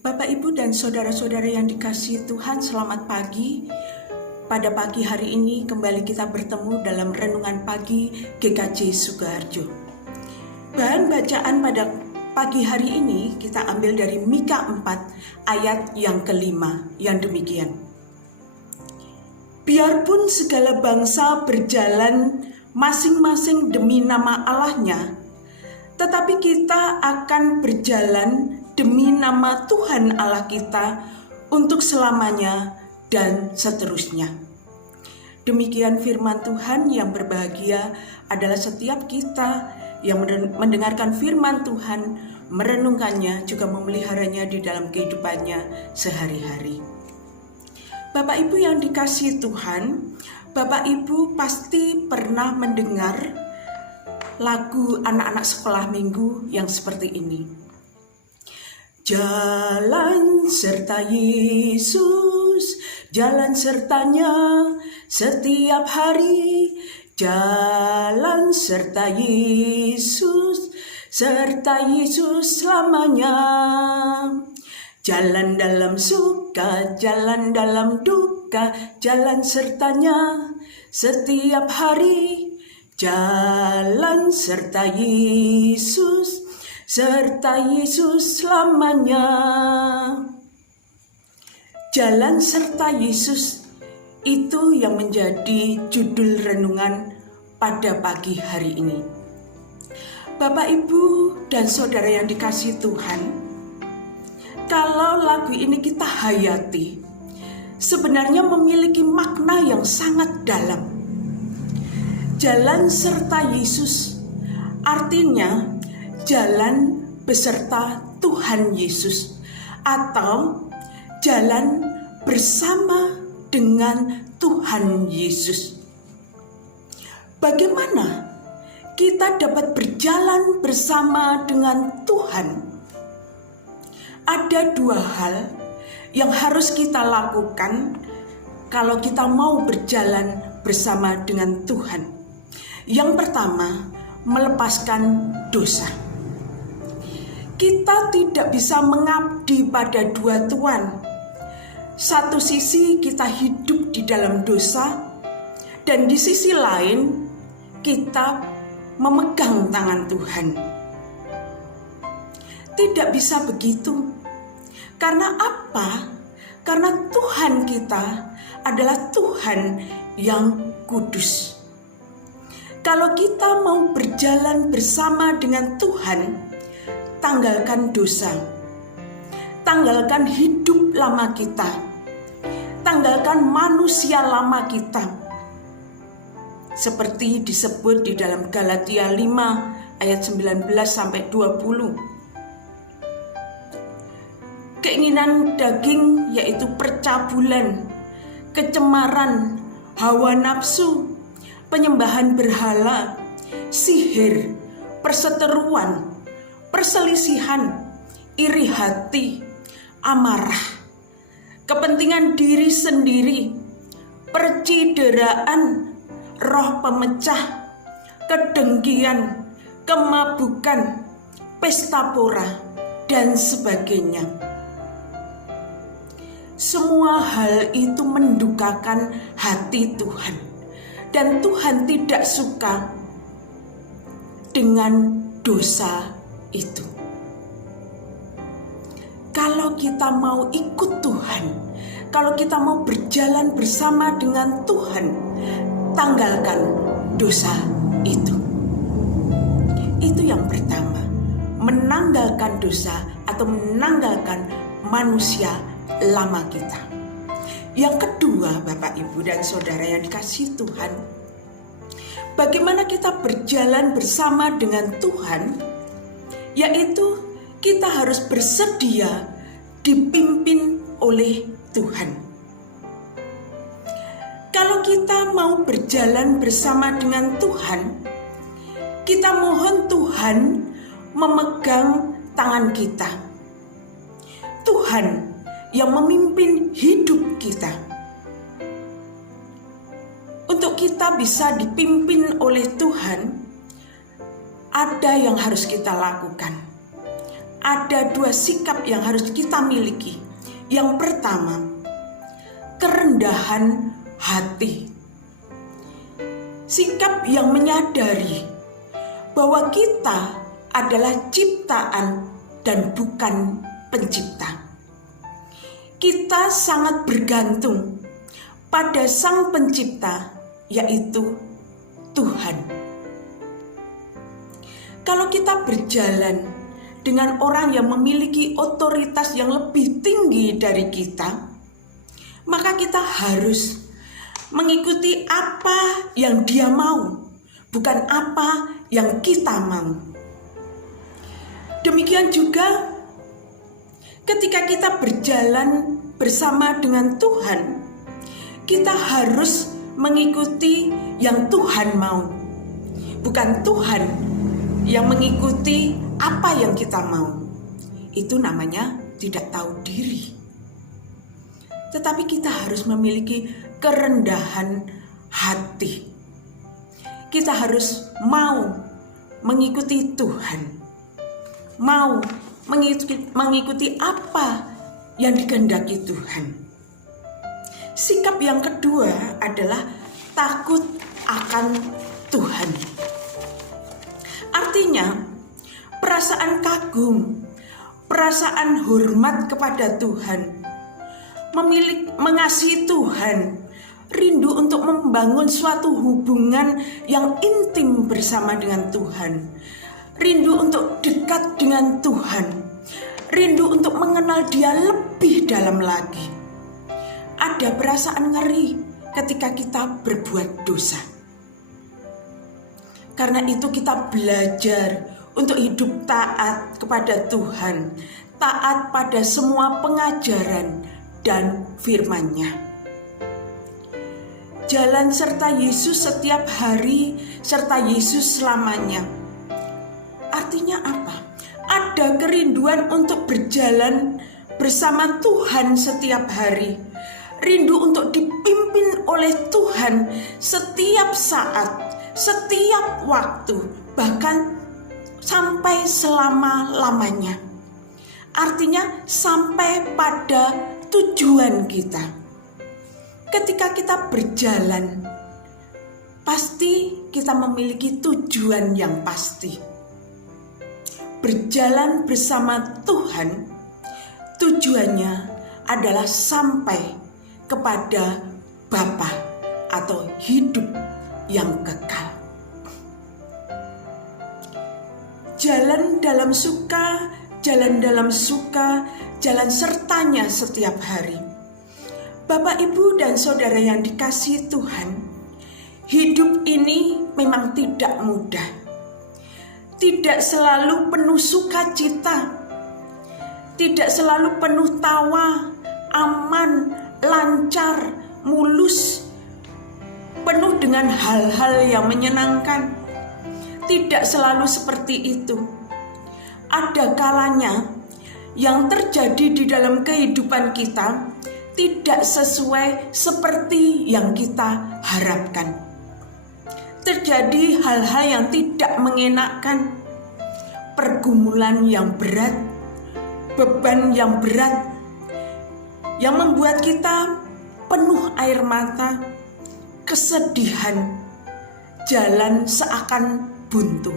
Bapak, Ibu, dan saudara-saudara yang dikasihi Tuhan, selamat pagi. Pada pagi hari ini kembali kita bertemu dalam Renungan Pagi GKJ Sukoharjo. Bahan bacaan pada pagi hari ini kita ambil dari Mika 4 ayat yang kelima yang demikian. Biarpun segala bangsa berjalan masing-masing demi nama Allahnya, tetapi kita akan berjalan demi nama Tuhan Allah kita untuk selamanya dan seterusnya. Demikian firman Tuhan. Yang berbahagia adalah setiap kita yang mendengarkan firman Tuhan, merenungkannya, juga memeliharanya di dalam kehidupannya sehari-hari. Bapak Ibu yang dikasihi Tuhan, Bapak Ibu pasti pernah mendengar lagu anak-anak sekolah minggu yang seperti ini. Jalan serta Yesus, jalan sertanya setiap hari. Jalan serta Yesus, serta Yesus selamanya. Jalan dalam suka, jalan dalam duka, jalan sertanya setiap hari. Jalan serta Yesus, serta Yesus selamanya. Jalan serta Yesus itu yang menjadi judul renungan pada pagi hari ini. Bapak, Ibu, dan saudara yang dikasihi Tuhan, kalau lagu ini kita hayati, sebenarnya memiliki makna yang sangat dalam. Jalan serta Yesus artinya jalan beserta Tuhan Yesus, atau jalan bersama dengan Tuhan Yesus. Bagaimana kita dapat berjalan bersama dengan Tuhan? Ada dua hal yang harus kita lakukan kalau kita mau berjalan bersama dengan Tuhan. Yang pertama, melepaskan dosa. Kita tidak bisa mengabdi pada dua tuan. Satu sisi kita hidup di dalam dosa, dan di sisi lain kita memegang tangan Tuhan. Tidak bisa begitu. Karena apa? Karena Tuhan kita adalah Tuhan yang kudus. Kalau kita mau berjalan bersama dengan Tuhan, tanggalkan dosa, tanggalkan hidup lama kita, tanggalkan manusia lama kita. Seperti disebut di dalam Galatia 5 ayat 19-20. Keinginan daging yaitu percabulan, kecemaran, hawa nafsu, penyembahan berhala, sihir, perseteruan, perselisihan, iri hati, amarah, kepentingan diri sendiri, percideraan, roh pemecah, kedengkian, kemabukan, pesta pora, dan sebagainya. Semua hal itu mendukakan hati Tuhan. Dan Tuhan tidak suka dengan dosa itu. Kalau kita mau ikut Tuhan, kalau kita mau berjalan bersama dengan Tuhan, tanggalkan dosa itu. Itu yang pertama, menanggalkan dosa atau menanggalkan manusia lama kita. Yang kedua, Bapak, Ibu, dan saudara yang dikasihi Tuhan, bagaimana kita berjalan bersama dengan Tuhan, yaitu kita harus bersedia dipimpin oleh Tuhan. Kalau kita mau berjalan bersama dengan Tuhan, kita mohon Tuhan memegang tangan kita. Tuhan yang memimpin hidup kita. Untuk kita bisa dipimpin oleh Tuhan, ada yang harus kita lakukan. ada dua sikap yang harus kita miliki. Yang pertama, kerendahan hati. Sikap yang menyadari bahwa kita adalah ciptaan dan bukan pencipta. Kita sangat bergantung pada Sang Pencipta, yaitu Tuhan. Kalau kita berjalan dengan orang yang memiliki otoritas yang lebih tinggi dari kita, maka kita harus mengikuti apa yang dia mau, bukan apa yang kita mau. Demikian juga ketika kita berjalan bersama dengan Tuhan, kita harus mengikuti yang Tuhan mau, bukan Tuhan yang mengikuti apa yang kita mau. Itu namanya tidak tahu diri. Tetapi kita harus memiliki kerendahan hati. Kita harus mau mengikuti Tuhan, mau mengikuti apa yang dikehendaki Tuhan. Sikap yang kedua adalah takut akan Tuhan. Artinya, perasaan kagum, perasaan hormat kepada Tuhan, mengasihi Tuhan, rindu untuk membangun suatu hubungan yang intim bersama dengan Tuhan, rindu untuk dekat dengan Tuhan, rindu untuk mengenal Dia lebih dalam lagi. Ada perasaan ngeri ketika kita berbuat dosa. Karena itu kita belajar untuk hidup taat kepada Tuhan, taat pada semua pengajaran dan firman-Nya. Jalan serta Yesus setiap hari, serta Yesus selamanya. Artinya apa? Ada kerinduan untuk berjalan bersama Tuhan setiap hari. Rindu untuk dipimpin oleh Tuhan setiap saat, setiap waktu, bahkan sampai selama-lamanya. Artinya sampai pada tujuan kita. Ketika kita berjalan, pasti kita memiliki tujuan yang pasti. Berjalan bersama Tuhan, tujuannya adalah sampai kepada Bapa atau hidup yang kekal. Jalan dalam suka, jalan dalam suka, jalan sertanya setiap hari. Bapak, Ibu, dan Saudara yang dikasihi Tuhan, hidup ini memang tidak mudah. Tidak selalu penuh sukacita, tidak selalu penuh tawa, aman, lancar, mulus, penuh dengan hal-hal yang menyenangkan. Tidak selalu seperti itu. Ada kalanya yang terjadi di dalam kehidupan kita tidak sesuai seperti yang kita harapkan. Terjadi hal-hal yang tidak mengenakkan, pergumulan yang berat, beban yang berat, yang membuat kita penuh air mata, kesedihan, jalan seakan buntu.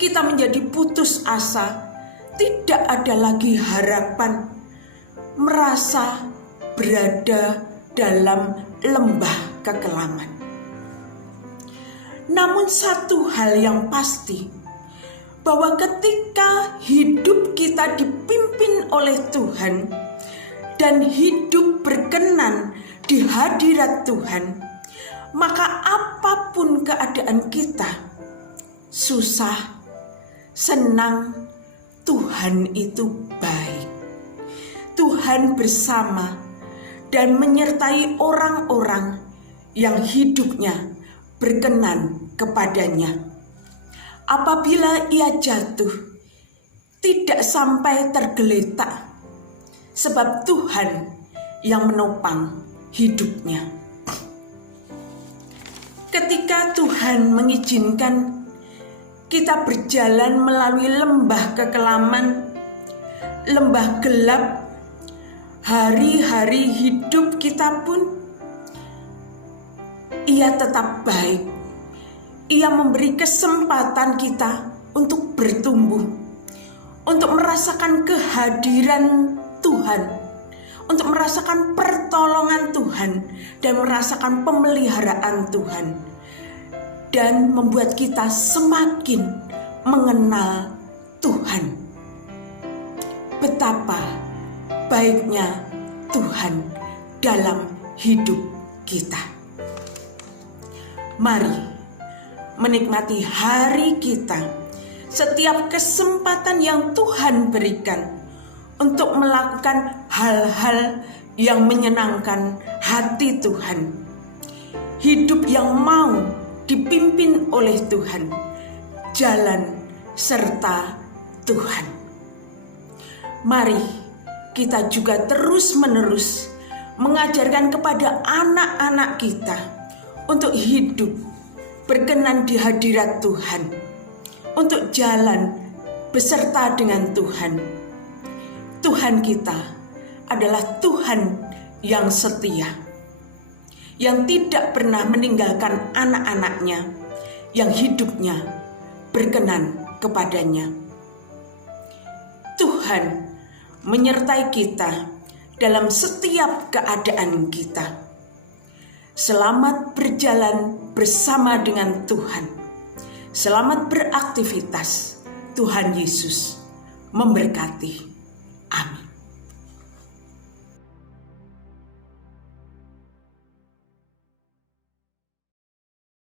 Kita menjadi putus asa, tidak ada lagi harapan, merasa berada dalam lembah kekelaman. Namun satu hal yang pasti, bahwa ketika hidup kita dipimpin oleh Tuhan dan hidup berkenan di hadirat Tuhan, maka apapun keadaan kita, susah, senang, Tuhan itu baik. Tuhan bersama dan menyertai orang-orang yang hidupnya berkenan kepadanya. Apabila ia jatuh, tidak sampai tergeletak, sebab Tuhan yang menopang hidupnya. Ketika Tuhan mengizinkan kita berjalan melalui lembah kekelaman, lembah gelap, hari-hari hidup kita pun Ia tetap baik. Ia memberi kesempatan kita untuk bertumbuh, untuk merasakan kehadiran Tuhan, untuk merasakan pertolongan Tuhan, dan merasakan pemeliharaan Tuhan, dan membuat kita semakin mengenal Tuhan. Betapa baiknya Tuhan dalam hidup kita. Mari menikmati hari kita, setiap kesempatan yang Tuhan berikan untuk melakukan hal-hal yang menyenangkan hati Tuhan. Hidup yang mau dipimpin oleh Tuhan, jalan serta Tuhan. Mari kita juga terus-menerus mengajarkan kepada anak-anak kita untuk hidup berkenan di hadirat Tuhan, untuk jalan beserta dengan Tuhan. Tuhan kita adalah Tuhan yang setia, yang tidak pernah meninggalkan anak-anaknya, yang hidupnya berkenan kepadanya. Tuhan menyertai kita dalam setiap keadaan kita. Selamat berjalan bersama dengan Tuhan. Selamat beraktivitas. Tuhan Yesus memberkati. Amin.